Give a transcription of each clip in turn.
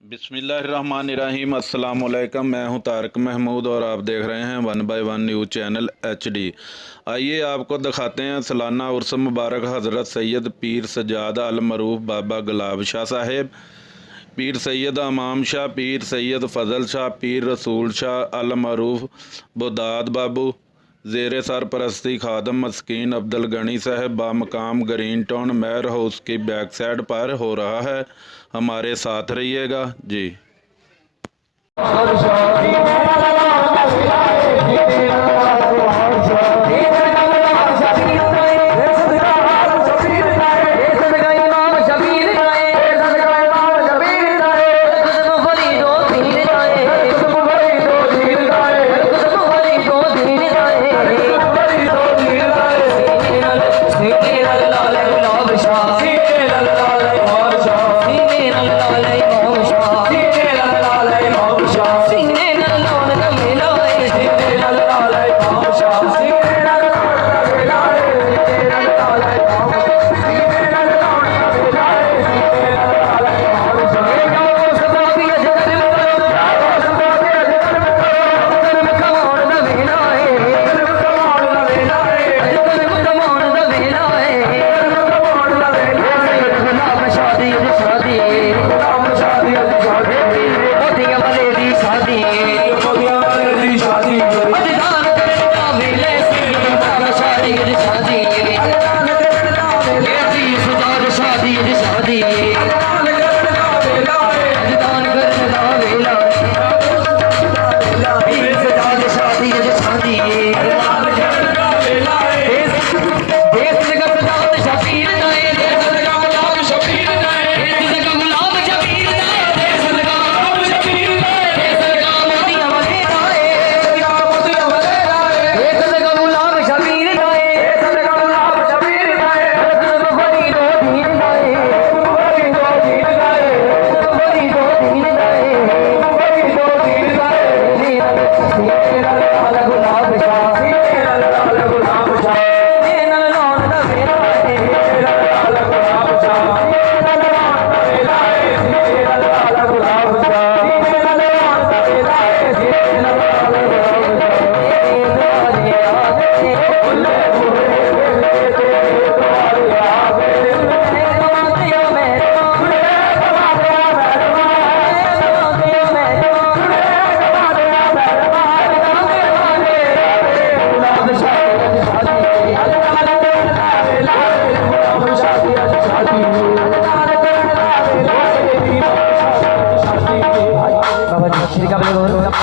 बिस्मिल्लाहिर्रहमानिर्रहीम अस्सलाम वालेकुम। मैं हूं तारिक महमूद और आप देख रहे हैं 1/1 न्यूज़ चैनल HD। आइए आपको दिखाते हैं सालाना उर्स मुबारक हज़रत सैयद पीर सज्जाद अल मरूफ बाबा गुलाब शाह साहेब, पीर सैयद अमाम शाह, पीर सैयद फजल शाह, पीर रसूल शाह अल मरूफ बुदाद बाबू ज़ेर सरपरस्ती खादम मस्कीन अब्दुल गनी साहब बामकाम ग्रीन टाउन मैर हाउस की बैक साइड पर हो रहा है। हमारे साथ रहिएगा जी।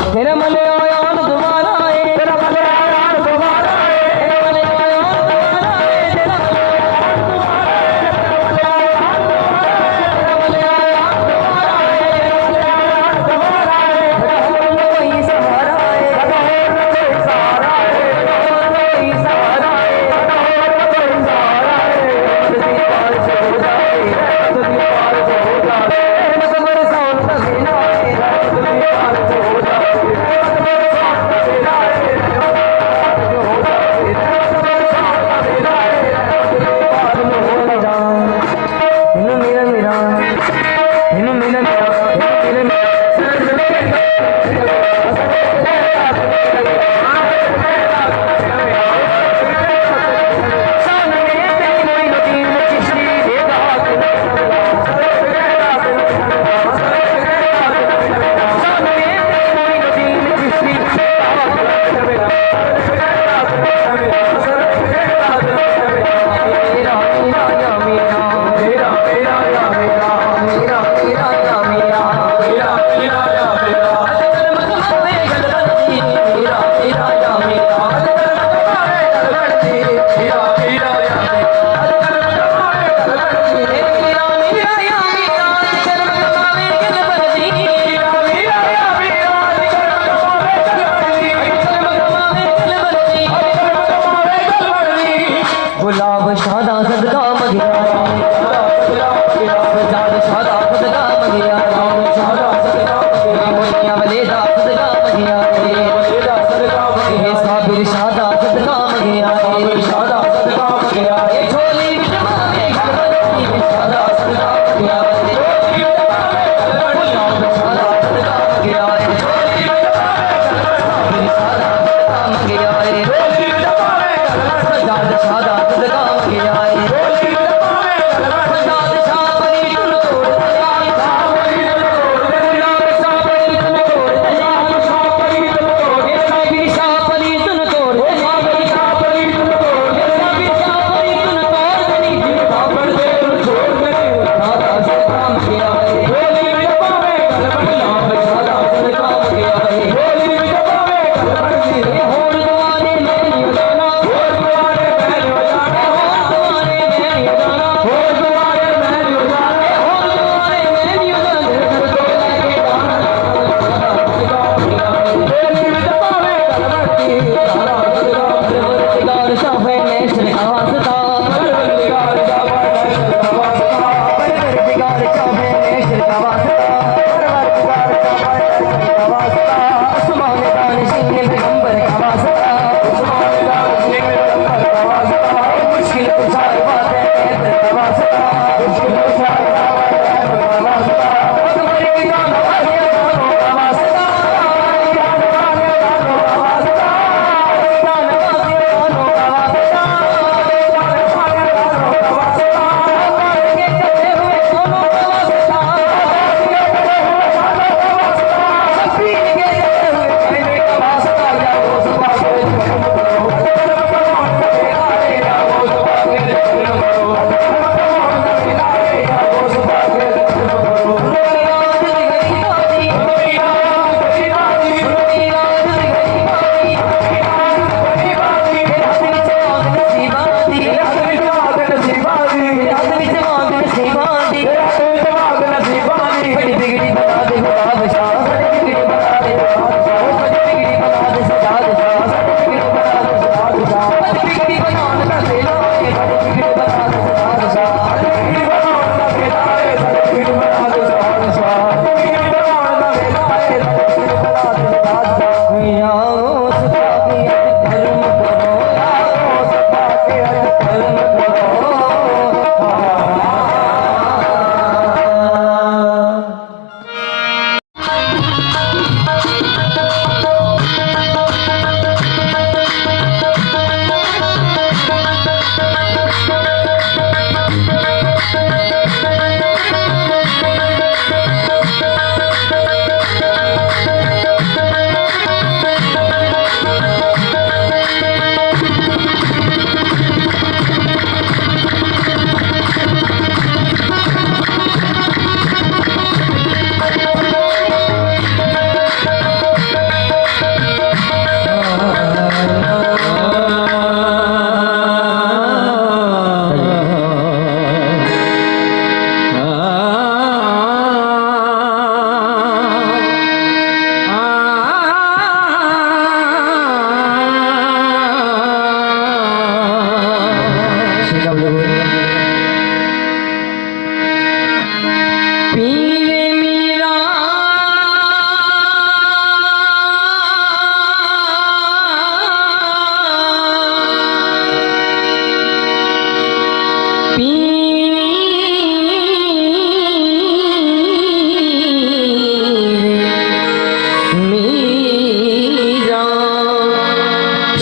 तेरे मने आया दोबारा तेरा मने आया दोबारा तेरे मने आया दोबारा तेरा मने आया दोबारा कोई सहारा है कोई सहारा है कोई सहारा है कोई सहारा है दीवार से हो जाए दीवार से हो जाए मगर साउंड महीना है दीवार से हो जाए वास्ता उस्मान दान सिंह पैगंबर का वास्ता उस्मान दान सिंह पैगंबर का वास्ता मुश्किल कुशार बातें कहते का वास्ता मुश्किल कुशार बातें कहते का वास्ता अकबर की जान वाले गानों का वास्ता जान वाले गानों का वास्ता जान वाले गानों का वास्ता जान वाले गानों का वास्ता अकबर के कहे हुए गानों का वास्ता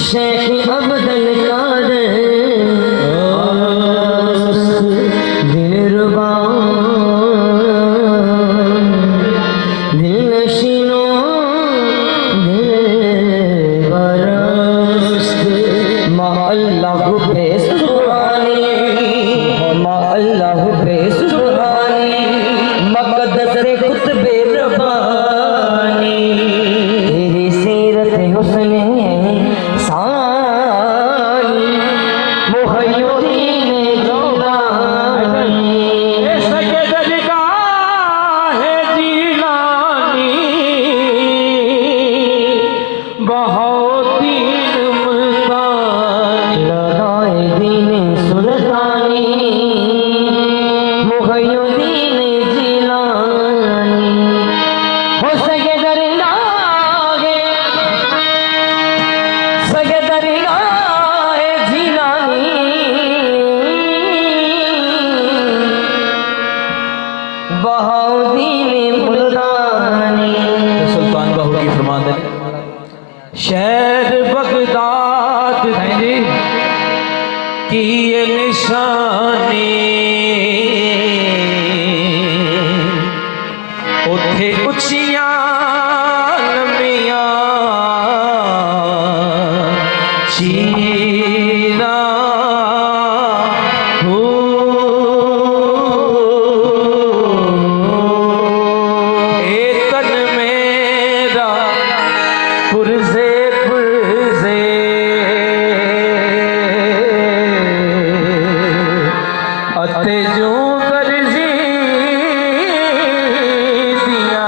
शेख अब्दुल कादर दिलरुबा दिलनशीनो दिलबरस्त मा अल्लाह पे सुभानी मा अल्लाह पे सुभानी मक़दस कुतबे रब्बानी तेरी सीरत हुस्न सुल्तान बाहू की फरमान शहर बगदाद की ये निशानी उथे उचियां लंबियां चीरा जो गर्जी दिया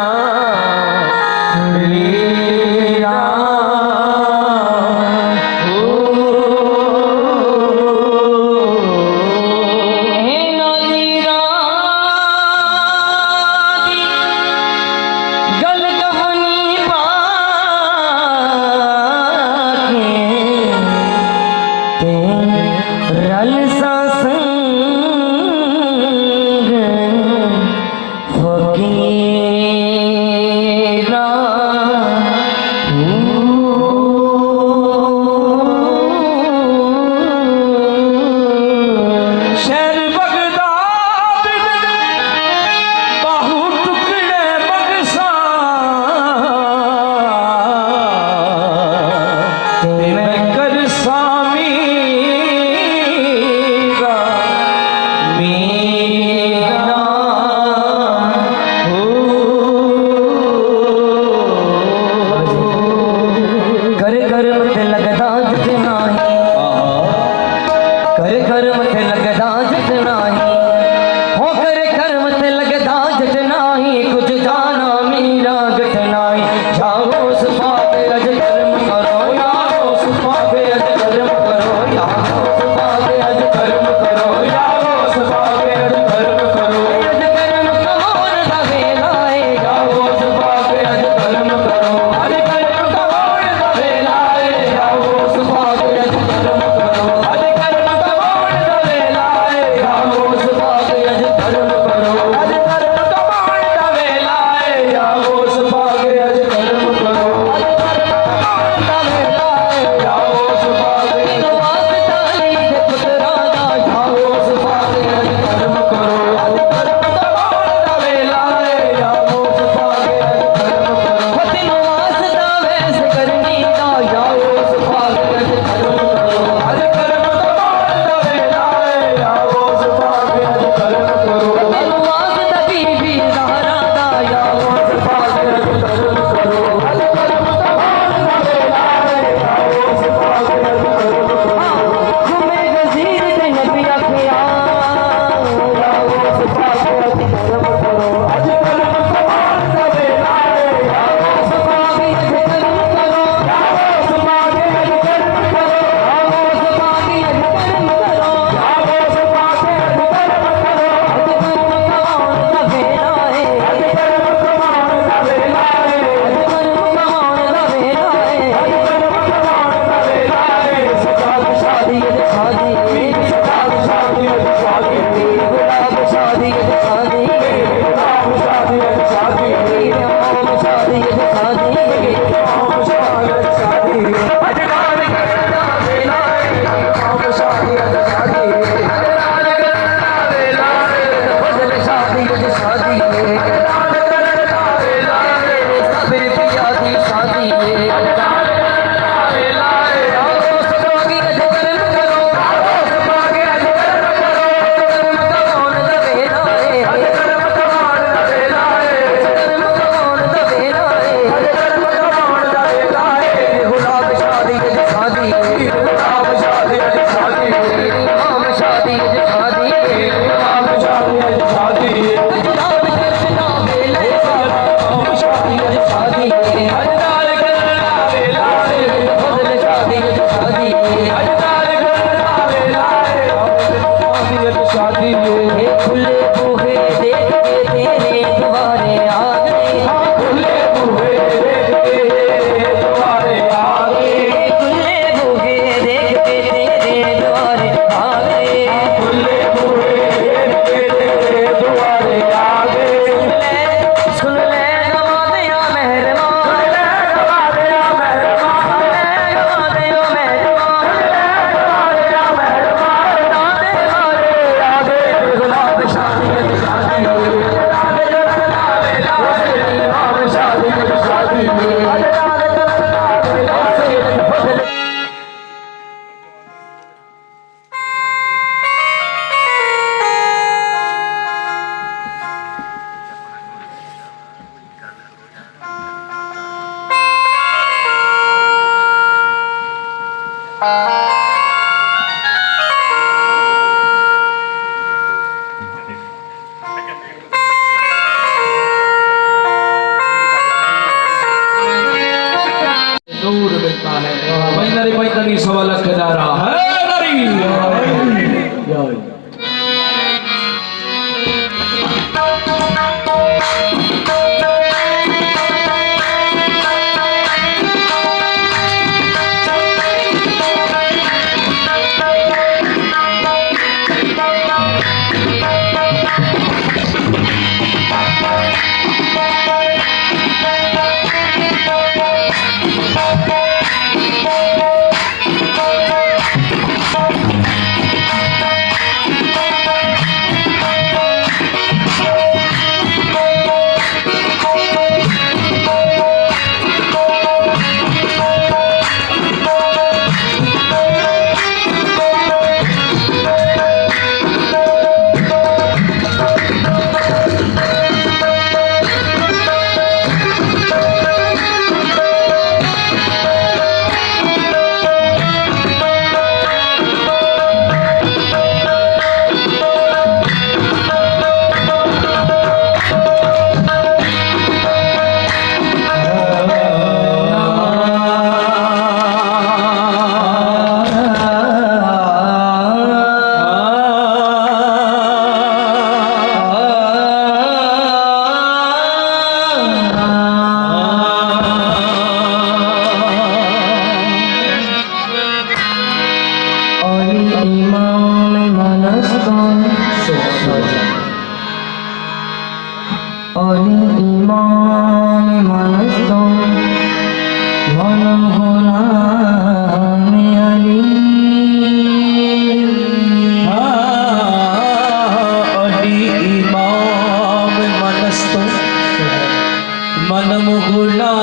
मन मुगुला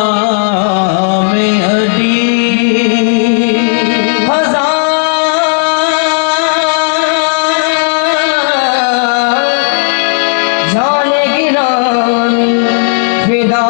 में अली जाने की रानी फिदा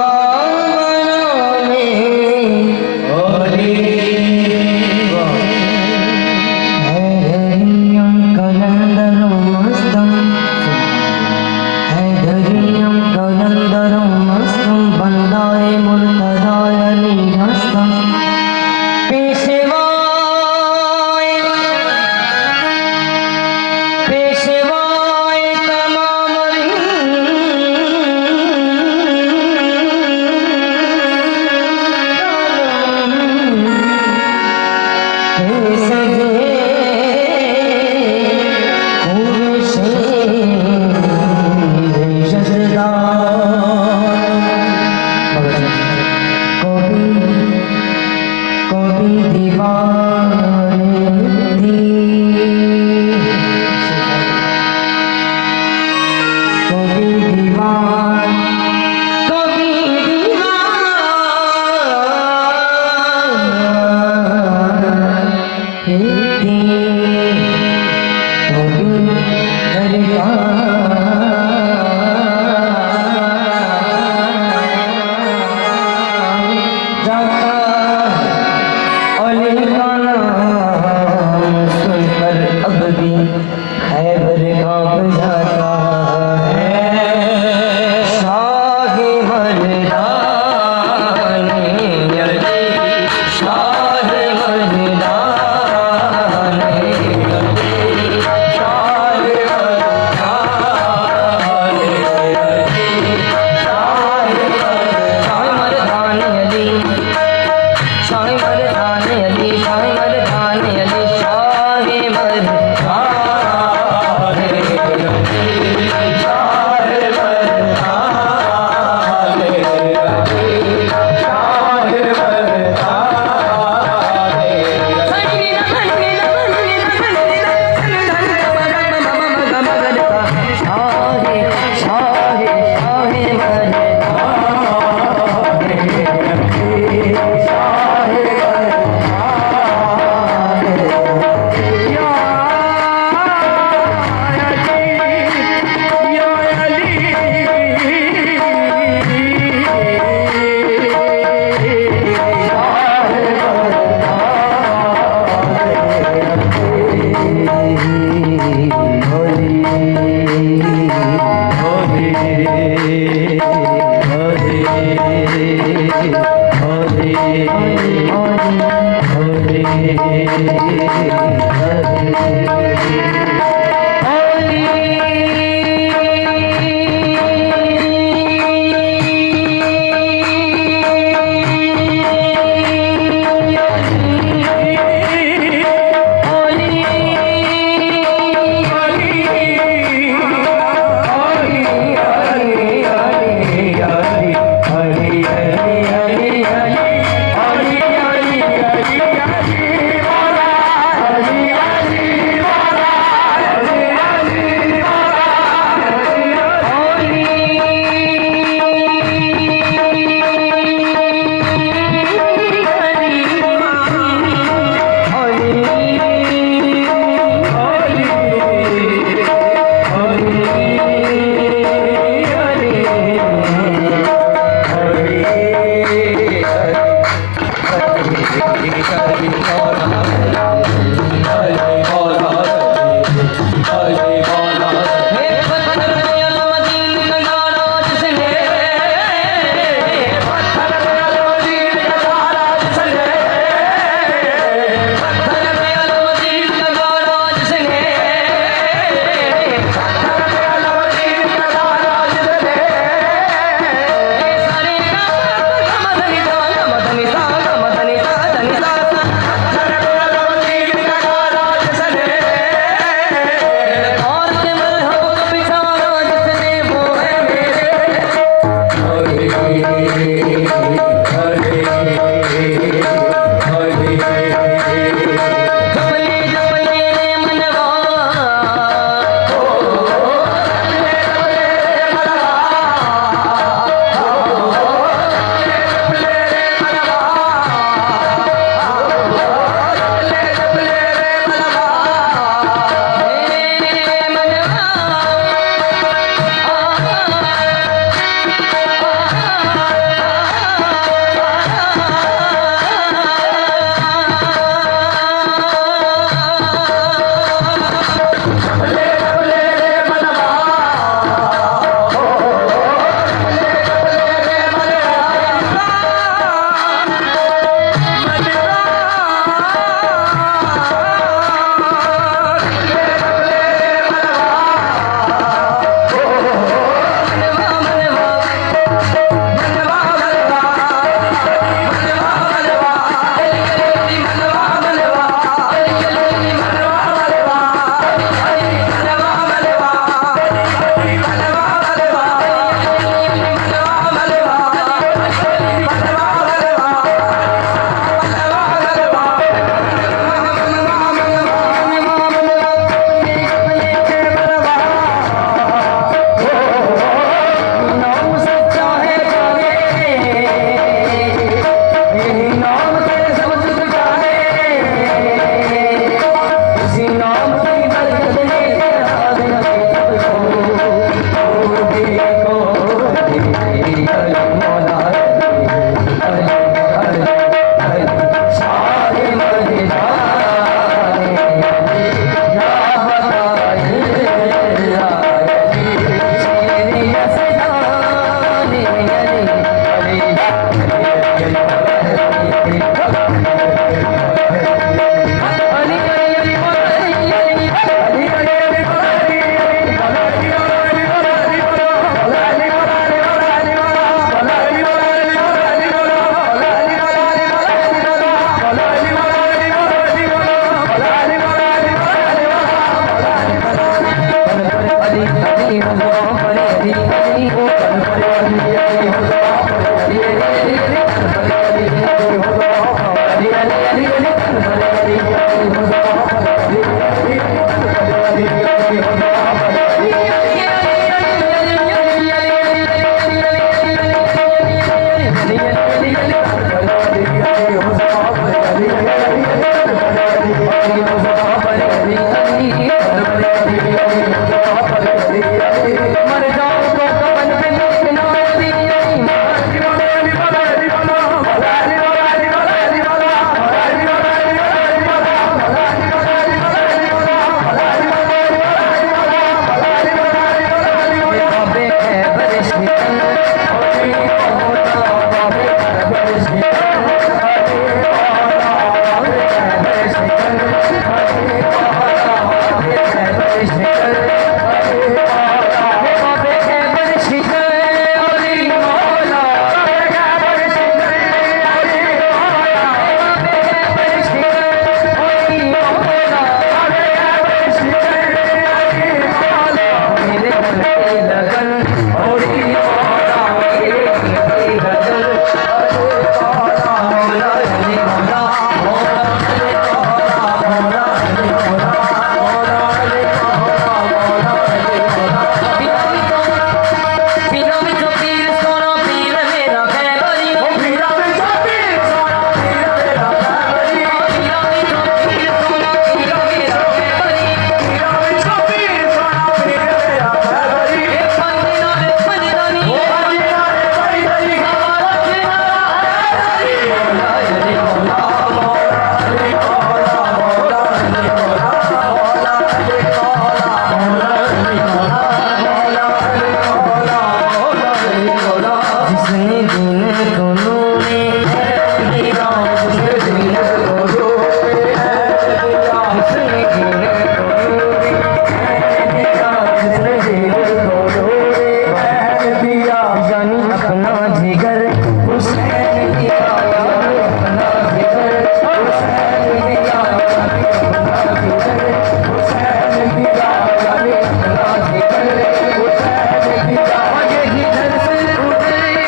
जिगर हुसैन दिया यार अपना जिगर हुसैन दिया यार अपना जिगर हुसैन दिया यार अपना जिगर हुसैन दिया यही दर्द उधर से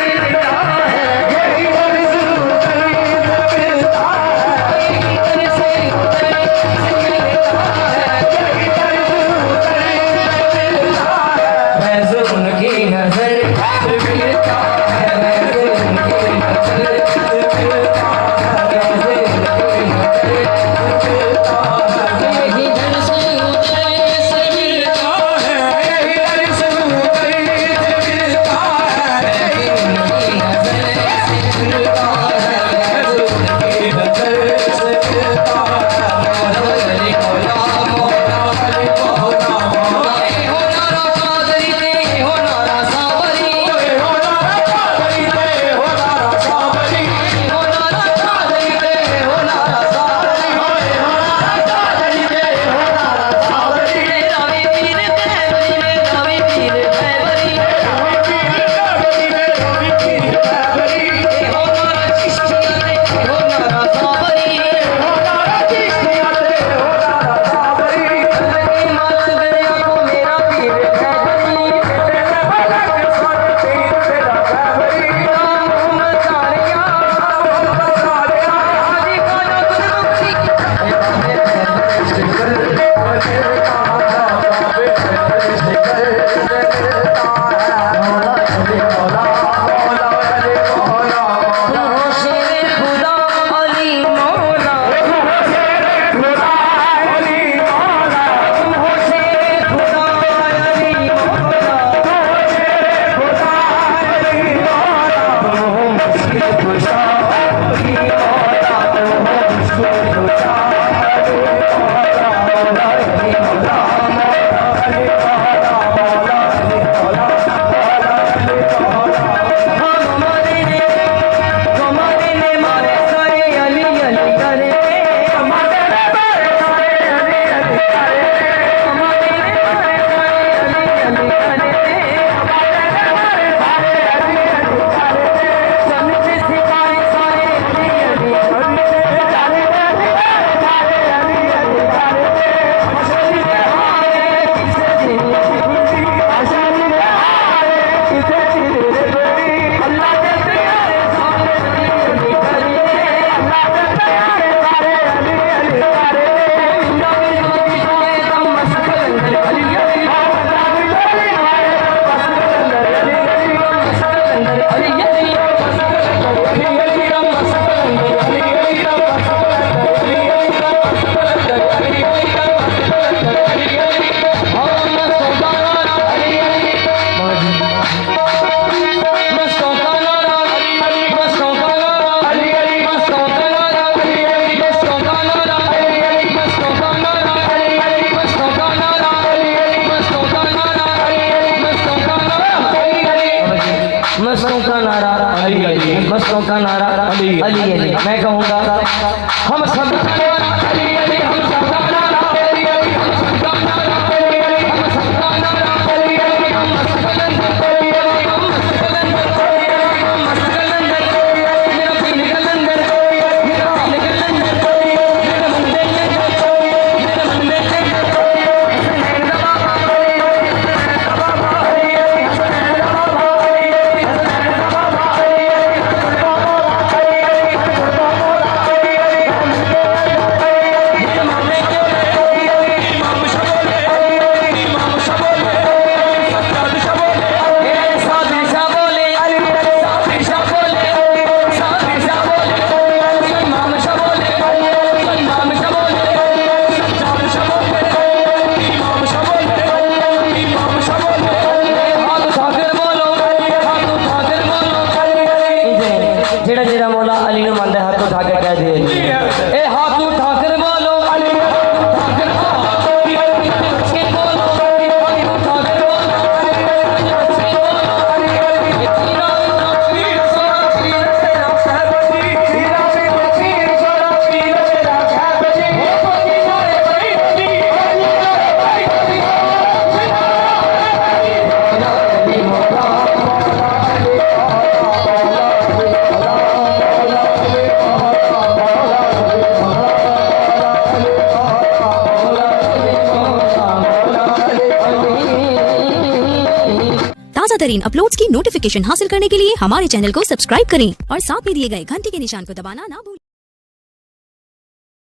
मिलता है यही दर्द उधर से मिलता है यही दर्द से उधर से मिलता है यही दर्द उधर से मिलता है मैं जुल्म की नजर मिलता है मैं जुल्म की नजर मिलता है मैं जुल्म की नजर मिलता है यही दर्द से उधर से मिलता है यही दर्द से उधर से मिलता है मैं जुल्म की नजर से मिलता है मैं जुल्म की नजर से मिलता है मौला अली मौला मौला अली मौला मौला हो नारा कादरी दे हो नारा सावरी हो नारा कादरी दे हो नारा सावरी हो नारा कादरी दे हो नारा सावरी हो नारा कादरी दे हो नारा सावरी रावी पीर देवरी रे रावी पीर देवरी रावी पीर देवरी रे रावी पीर देवरी हो नारा चिश्तिया दे हो नारा सावरी हो नारा चिश्तिया दे हो नारा सावरी अल्लाह माल गया को मेरा पीर देवरी तेरे बालक सर पीर तेरा देवरी नाम मचारिया मचारिया हाजी काना गुरमुखी ए बाबे जिगर जिगरता बाबे जिगर जिगरता है मौला अली मौला मौला अली मौला मौला हो शेर खुदा अली मौला हो शेर खुदा अली मौला हो शेर खुदा अली मौला हो शेर खुदा अली मौला हो मुश्किल कुशा अली मौला हो मुश्किल कुशा अली मौला मौला अली मौला मौला अली मौला मौला अली मौला मौला अली मौला हम हमारे ने मारे सारे अली अली करे हमारे ने मारे सारे अली अली करे हमारे ने मारे सारे अली अली करे हमारे ने मारे सारे अली अली करे समझे सिखाए सारे अली अली करे सारे अली सारे अली अली करे अशरी ने हारे किसे दिल दी अशरी ने हारे किसे दिल दी अल्लाह के प्यारे सारे अली अली करे अल्लाह के प्यारे सारे अली अली करे इंदा भी जोगी जाए दम मस्कंदर अली अली इंदा भी जोगी जाए दम मस्कंदर अली अली मस्कंदर अली अली मस्कंदर अली अली मस्कंदर अली अली मस्कंदर अली अली मस्कंदर अली अली मस्कंदर अली अली हम मस्ताना अली अली मस्ताना अली अली मस्ताना अली अली मस्ताना अली अली मस्ताना अली अली मस्ताना अली अली मस्ताना अली अली मस्ताना अली अली मस्ताना अली अली मस्तों का नारा अली अली मस्तों का नारा अली अली अली मैं कहूँगा हम सब का नारा अली अली हम सब का नारा अली अली हम सब का नारा अली अली हम सब का नारा अली अली हम मस्कंदर अली अली हम मस्कंदर अली अली हम मस्कंदर अली अली मेरा पीर कलंदर अली अली मेरा पीर कलंदर अली अली मेरा मंदिर अली अली मेरा मंदिर अली अली हसनैन दा बाबा अली अली हसनैन दा बाबा अली अली हसनैन दा बाबा अली अली हसनैन दा बाबा अली अली हसनैन दा बाबा अली अली हसनैन दा बाबा अली अली ताज़ा तरीन अपलोड्स की नोटिफिकेशन हासिल करने के लिए हमारे चैनल को सब्सक्राइब करें और साथ में दिए गए घंटी के निशान को दबाना ना भूलें।